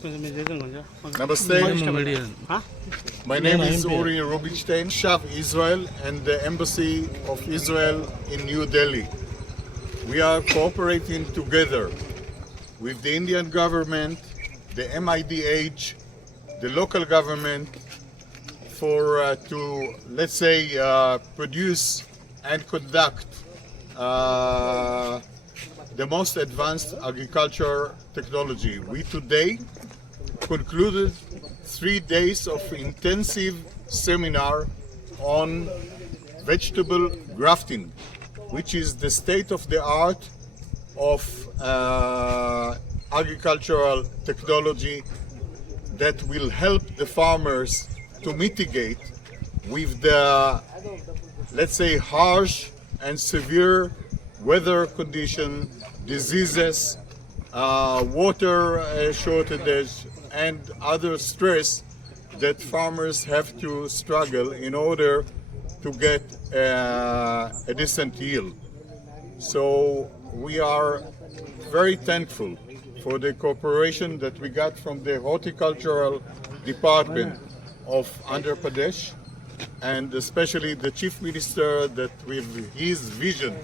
Namaste. My name is Uri Rubinstein, Chef Israel and the Embassy of Israel in New Delhi. We are cooperating together with the Indian government, the MIDH, the local government for uh, to let's say uh, produce and conduct uh, the most advanced agriculture technology. We today concluded three days of intensive seminar on vegetable grafting, which is the state of the art of uh, agricultural technology that will help the farmers to mitigate with the let's say harsh and severe weather condition diseases uh, water uh, shortages and other stress that farmers have to struggle in order to get uh, a decent yield so we are very thankful for the cooperation that we got from the horticultural department of Andhra Pradesh and especially the chief minister that with his vision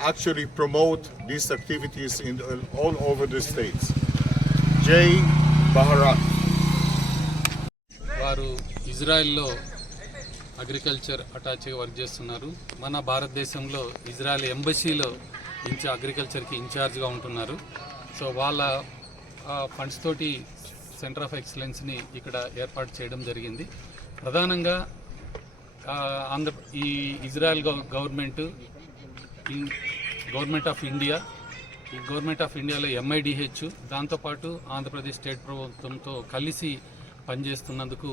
actually promote these activities in all over the states. Jai Bharat. వారు ఇజ్రాయెల్లో agriculture అటాచ్గా work చేస్తున్నారు. మన భారతదేశంలో Israel ఎంబసీలో ఇంచ అగ్రికల్చర్కి ఇన్ఛార్జ్గా ఉంటున్నారు. So వాళ్ళ funds తోటి centre of ఎక్సలెన్స్ని ఇక్కడ ఏర్పాటు చేయడం జరిగింది. ప్రధానంగా ఆంధ్ర ఈ ఇజ్రాయెల్ గవ- గవర్నమెంట్ గవర్నమెంట్ ఆఫ్ ఇండియా ఈ గవర్నమెంట్ ఆఫ్ ఇండియాలో ఎంఐడిహెచ్ దాంతోపాటు ఆంధ్రప్రదేశ్ స్టేట్ ప్రభుత్వంతో కలిసి పనిచేస్తున్నందుకు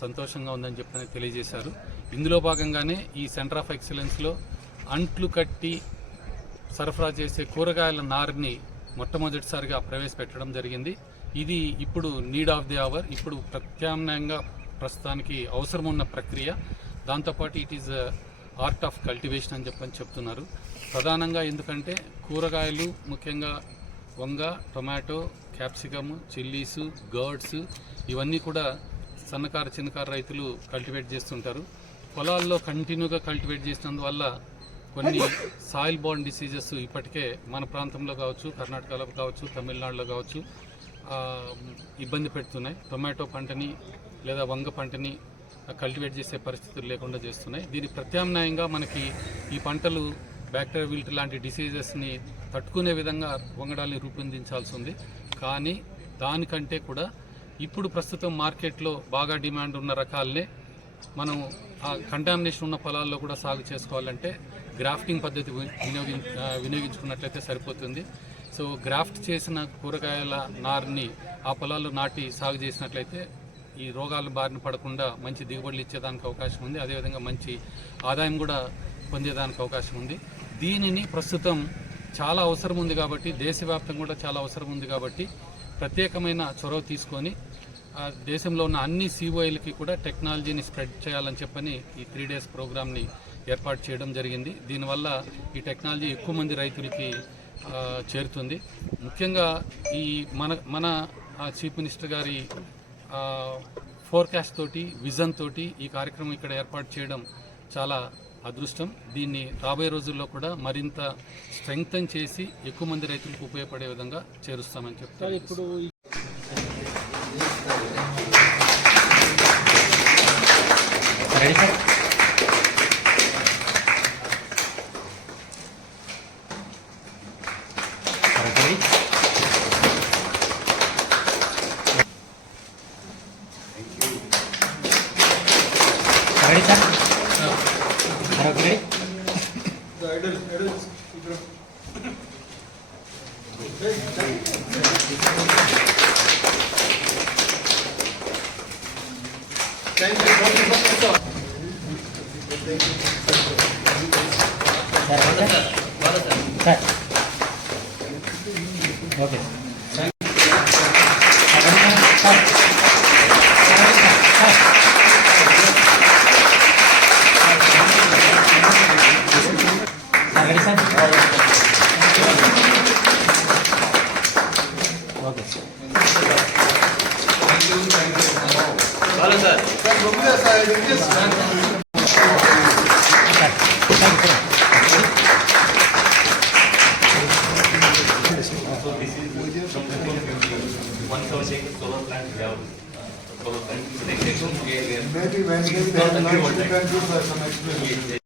సంతోషంగా ఉందని చెప్పని తెలియజేశారు. ఇందులో భాగంగానే ఈ సెంటర్ ఆఫ్ ఎక్సలెన్స్లో అంట్లు కట్టి సరఫరా చేసే కూరగాయల నారిని మొట్టమొదటిసారిగా ప్రవేశపెట్టడం జరిగింది. ఇది ఇప్పుడు నీడ్ ఆఫ్ ది అవర్ ఇప్పుడు ప్రత్యామ్నాయంగా ప్రస్తుతానికి అవసరం ఉన్న ప్రక్రియ దాంతోపాటు it is art of cultivation అని చెప్పని చెప్తున్నారు. ప్రధానంగా ఎందుకంటే కూరగాయలు ముఖ్యంగా వంగ టొమాటో క్యాప్సికమ్ చిల్లీసు గర్డ్స్ ఇవన్నీ కూడా సన్నకారు చిన్నకారు రైతులు కల్టివేట్ చేస్తుంటారు. పొలాల్లో కంటిన్యూగా కల్టివేట్ చేసినందువల్ల కొన్ని సాయిల్ బాండ్ డిసీజెస్ ఇప్పటికే మన ప్రాంతంలో కావచ్చు కర్ణాటకలో కావచ్చు తమిళనాడులో కావచ్చు ఇబ్బంది పెడుతున్నాయి. టొమాటో పంటని లేదా వంగ పంటని కల్టివేట్ చేసే పరిస్థితులు లేకుండా చేస్తున్నాయి. దీని ప్రత్యామ్నాయంగా మనకి ఈ పంటలు బ్యాక్టీరియా విల్ట్ లాంటి డిసీజెస్ని తట్టుకునే విధంగా వంగడాల్ని రూపొందించాల్సి ఉంది. కానీ దానికంటే కూడా ఇప్పుడు ప్రస్తుతం మార్కెట్లో బాగా డిమాండ్ ఉన్న రకాలనే మనం ఆ కంటామినేషన్ ఉన్న పొలాల్లో కూడా సాగు చేసుకోవాలంటే గ్రాఫ్టింగ్ పద్ధతి వినియోగి వినియోగించుకున్నట్లయితే సరిపోతుంది. సో గ్రాఫ్ట్ చేసిన కూరగాయల నారుని ఆ పొలాల్లో నాటి సాగు చేసినట్లయితే ఈ రోగాల బారిన పడకుండా మంచి దిగుబడులు ఇచ్చేదానికి అవకాశం ఉంది. అదేవిధంగా మంచి ఆదాయం కూడా పొందేదానికి అవకాశం ఉంది. దీనిని ప్రస్తుతం చాలా అవసరం ఉంది కాబట్టి దేశవ్యాప్తంగా కూడా చాలా అవసరం ఉంది కాబట్టి ప్రత్యేకమైన చొరవ తీసుకొని దేశంలో ఉన్న అన్ని సిఓఐలకి కూడా టెక్నాలజీని స్ప్రెడ్ చేయాలని చెప్పని ఈ త్రీ డేస్ ప్రోగ్రామ్ని ఏర్పాటు చేయడం జరిగింది. దీనివల్ల ఈ టెక్నాలజీ ఎక్కువ మంది రైతులకి చేరుతుంది. ముఖ్యంగా ఈ మన మన చీఫ్ మినిస్టర్ గారి ఫోర్కాస్ట్ తోటి విజన్ తోటి ఈ కార్యక్రమం ఇక్కడ ఏర్పాటు చేయడం చాలా అదృష్టం. దీన్ని రాబోయే రోజుల్లో కూడా మరింత స్ట్రెంగ్తన్ చేసి ఎక్కువ మంది రైతులకు ఉపయోగపడే విధంగా చేరుస్తామని చెప్తారు ఇప్పుడు మరొక sir okay. Sir So this is Maybe when you can do some explanation.